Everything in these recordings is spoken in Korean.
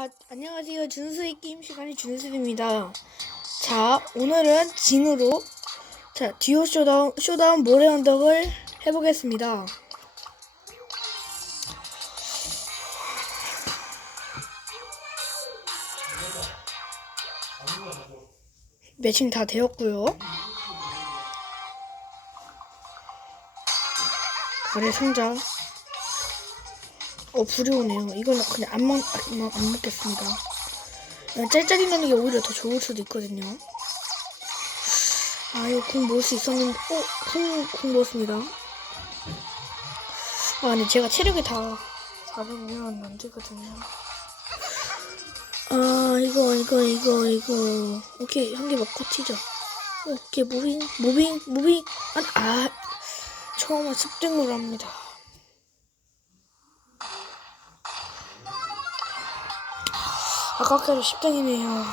아, 안녕하세요. 준수의 게임 시간의 준수입니다. 자, 오늘은 진으로 자 듀오 쇼다운 쇼다운 모래 언덕을 해보겠습니다. 매칭 다 되었고요. 아래 상자. 어 불이 오네요. 이건 그냥 안 먹, 안, 먹, 안 먹겠습니다. 그냥 짤짤이 넣는 게 오히려 더 좋을 수도 있거든요. 아 이거 궁 모을 수 있었는데 어? 궁, 궁 모았습니다. 아 근데 제가 체력이 다 400이면 안 되거든요. 아 이거 이거 이거 이거 오케이 한 개 먹고 튀죠. 오케이 무빙 무빙 무빙 아, 아 처음에 습득을 합니다. 아깝게도 10등이네요.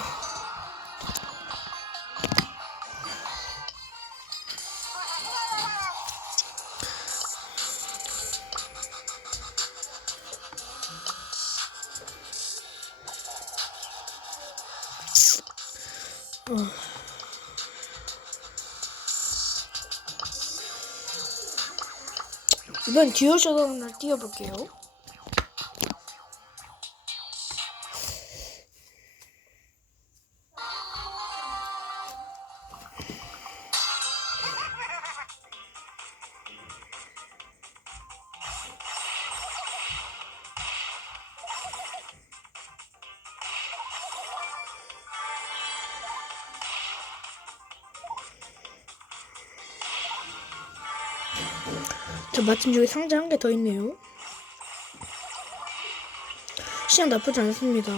이번 듀오 쇼다운을 띄워볼게요. 저 마침 여기 상자 한 개 더 있네요. 시장 나쁘지 않습니다.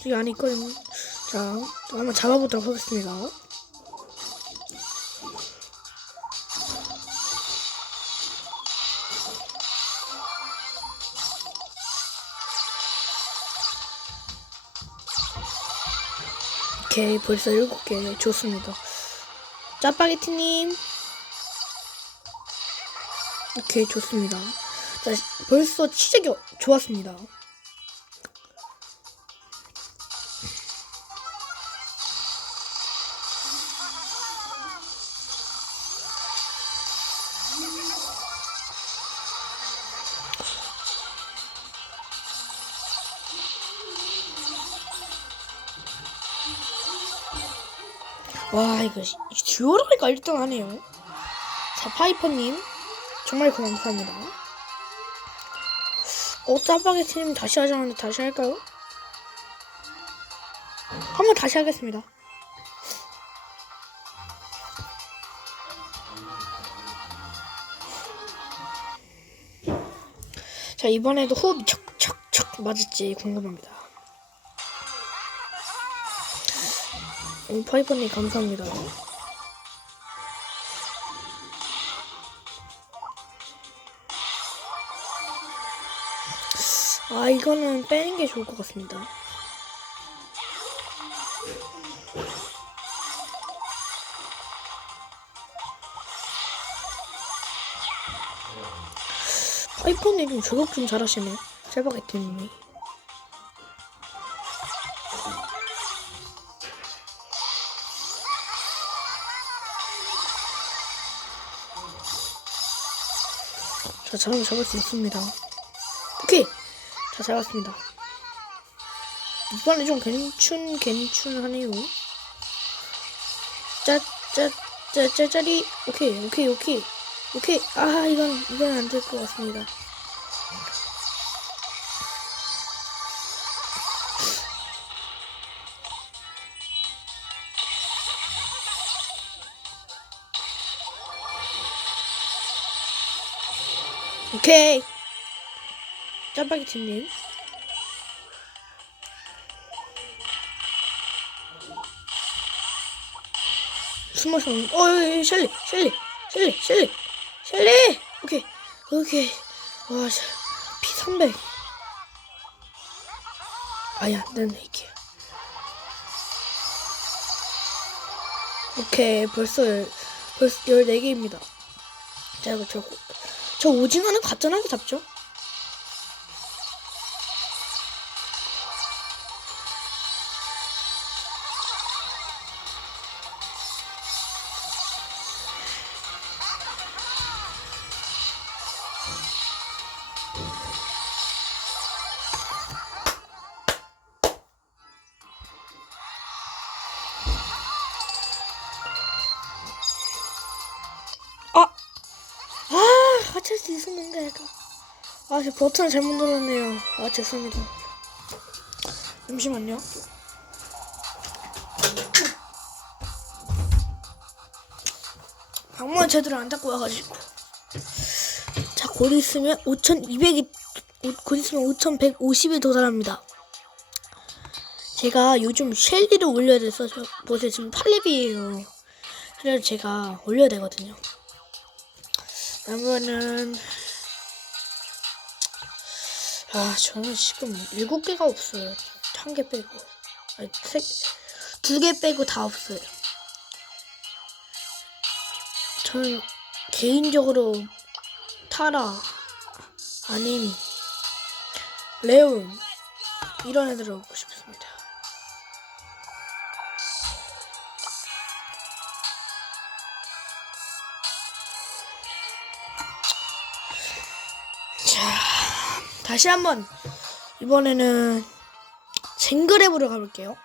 여기 안에 있거든요. 자, 한번 잡아보도록 하겠습니다. 오케이, 벌써 일곱 개 좋습니다. 짜파게티님. 오케이, 좋습니다. 자, 벌써 치즈기 좋았습니다. 시- 듀오라니까 1등 하네요. 자, 파이퍼님. 정말 감사합니다. 어, 짜파게티님 다시 하자는데 다시 할까요? 한번 다시 하겠습니다. 자, 이번에도 호흡이 척척척 맞을지 궁금합니다. 오, 파이퍼님 감사합니다. 아, 이거는 빼는 게 좋을 것 같습니다. 파이퍼님 좀 조격 좀 잘하시네. 셀바게티님이. 자, 잡으면 잡을 수 있습니다. 오케이! 자, 잡았습니다. 이번에 좀 괜춘, 괜춘하네요. 짜, 짜, 짜, 짜짜리. 오케이, 오케이, 오케이. 오케이. 아, 이건, 이건 안 될 것 같습니다. 오케이. 짜파게티님. 숨어서, 어, 예, 예, 셸리, 셸리, 셸리, 셸리, 셸리! 오케이, 오케이. 와, 자, P300. 아야, 안 되네, 이게. 오케이, 벌써 벌써 14개입니다. 자, 이거 저, 저 오징어는 가짜나게 잡죠? 있었는데, 이거. 아, 제 버튼을 잘못 눌렀네요. 아, 죄송합니다. 잠시만요. 방문 제대로 안 닫고 와가지고. 자, 곧 있으면 5200이, 곧 있으면 5150이 도달합니다. 제가 요즘 셸리를 올려야 돼서, 저, 보세요. 지금 8렙이에요. 그래서 제가 올려야 되거든요. 그러면은 아 저는 지금 일곱 개가 없어요. 한 개 빼고. 아니 두개 빼고 다 없어요. 저는 개인적으로 타라 아님 레온 이런 애들을 얻고 다시 한번 이번에는 쟁그랩으로 가볼게요.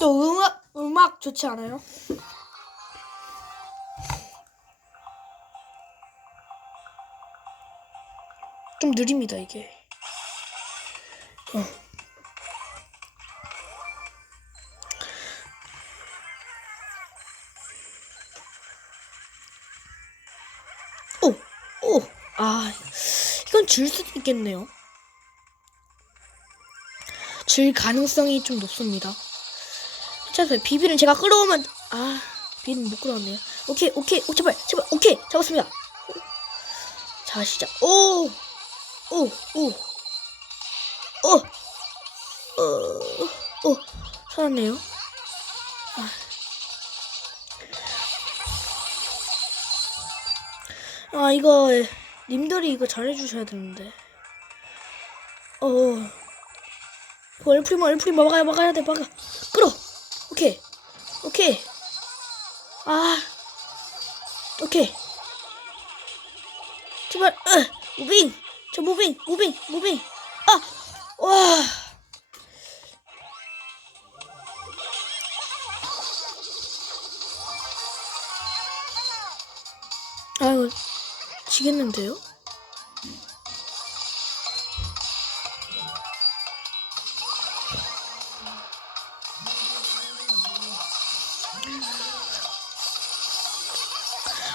또 음악 음악 좋지 않아요? 좀 느립니다 이게. 어. 오, 오, 아, 이건 줄 수도 있겠네요. 줄 가능성이 좀 높습니다. 괜찮아요. 비비는 제가 끌어오면, 아, 비비는 못 끌어왔네요. 오케이, 오케이, 오, 제발, 제발, 오케이, 잡았습니다. 자, 시작. 오, 오, 오. 어, 어, 어, 살았네요. 아. 아, 이거, 님들이 이거 잘해주셔야 되는데. 어, 어. 어, 엘프리모, 엘프리모, 막아야, 막아야 돼, 막아. 끌어! 오케이. 오케이. 아. 오케이. 제발, 으, 무빙! 저 무빙, 무빙, 무빙! 아! 와. 아유, 지겠는데요?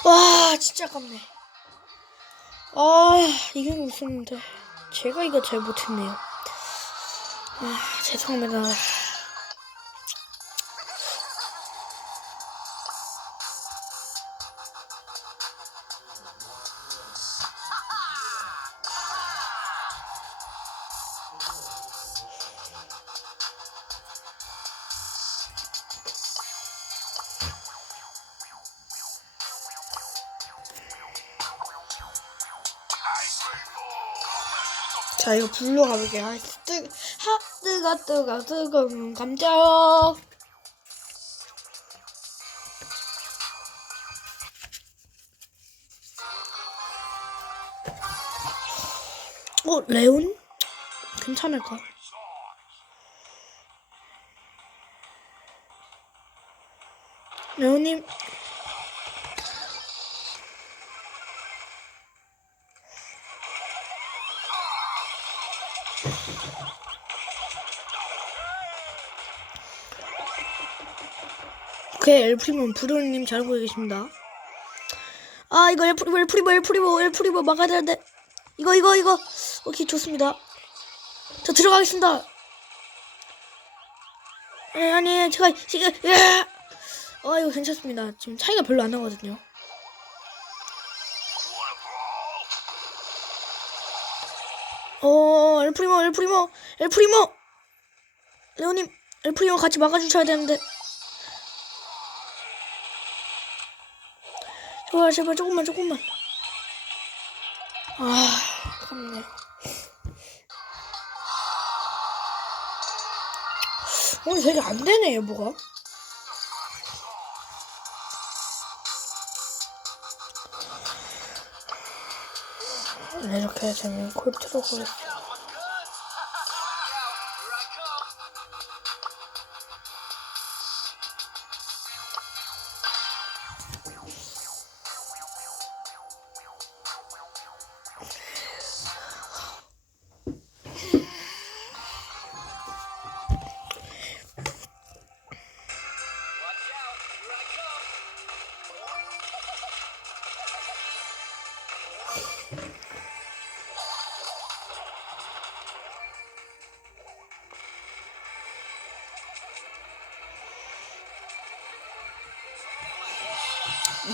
와, 진짜 아깝네. 아, 거 있었는데. 제가 이거 잘 못했네요. 아, 죄송합니다. 자, 이거 불러 가볼게요. 아, 뜨, 하, 뜨가, 뜨가, 뜨거운 감자. 어, 레온? 괜찮을까? 레온님. 오케이, 엘프리모 부르님 잘하고 계십니다. 아, 이거 엘프리모, 엘프리모, 엘프리모, 엘프리모 막아야 되는데. 이거, 이거, 이거. 오케이, 좋습니다. 저 들어가겠습니다. 예, 아니, 제가, 지금, 예! 아, 이거 괜찮습니다. 지금 차이가 별로 안 나거든요. 어, 엘프리모, 엘프리모, 엘프리모! 레오님, 엘프리모 같이 막아주셔야 되는데. 제발, 제발, 조금만, 조금만. 아, 아깝네. 오늘 되게 안 되네, 뭐가. 네, 이렇게 되면 콜트로 보겠어.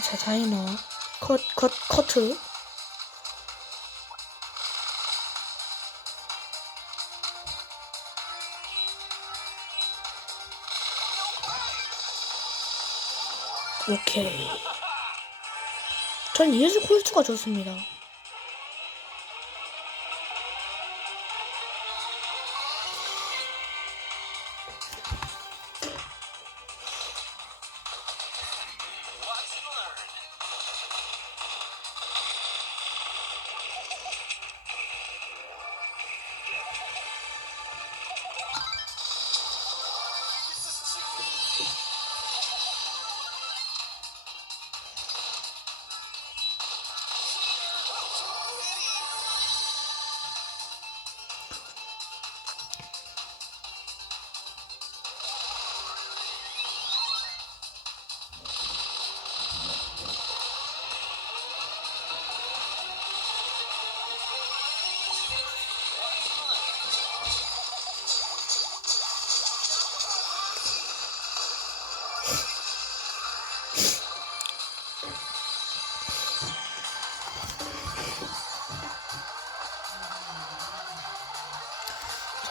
자, 다이너. 컷, 컷, 커트. 오케이. 전 예수 콜트가 좋습니다.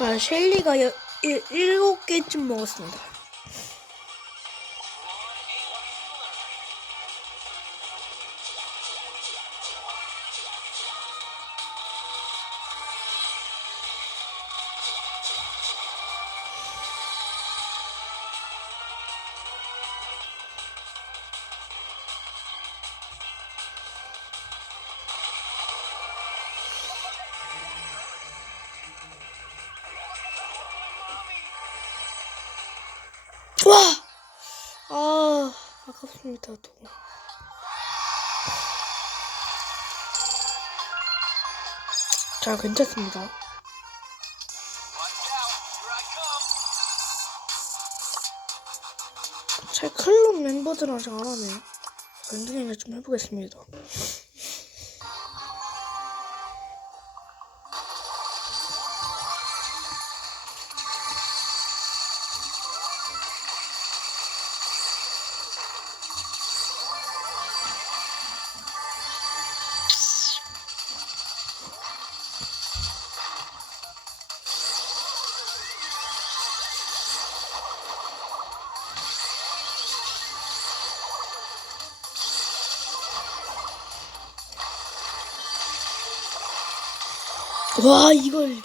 자, 셸리가 여, 일, 일곱 개쯤 먹었습니다. 와! 아, 아깝습니다, 또. 자, 괜찮습니다. 제 클럽 멤버들은 아직 안 하네. 랜드닝을 좀 해보겠습니다. 와, 이걸.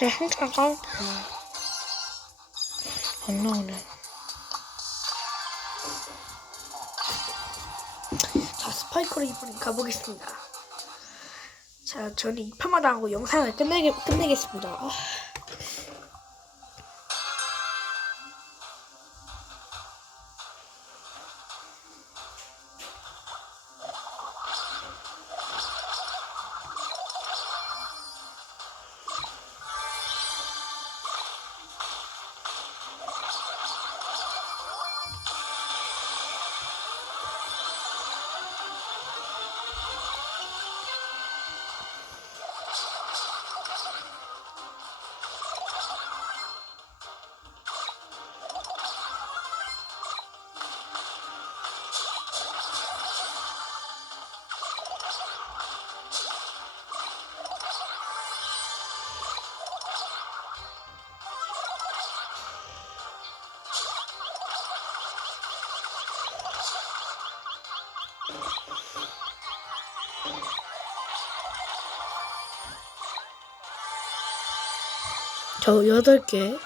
내 한참 까먹안 나오네. 자, 스파이크로 이번엔 가보겠습니다. 자, 저는 이 판마다 하고 영상을 끝내게, 끝내겠습니다. 저 8개.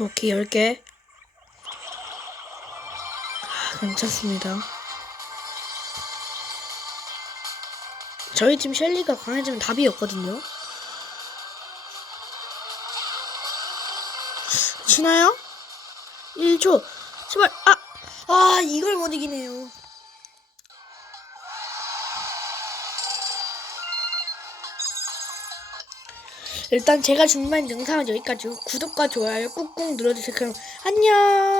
도끼 10개. 아, 괜찮습니다. 저희 팀 셸리가 강해지면 답이었거든요. 지나요? 1초. 제발, 아! 아, 이걸 못 이기네요. 일단 제가 준비한 영상은 여기까지고 구독과 좋아요 꾹꾹 눌러주세요. 그럼 안녕!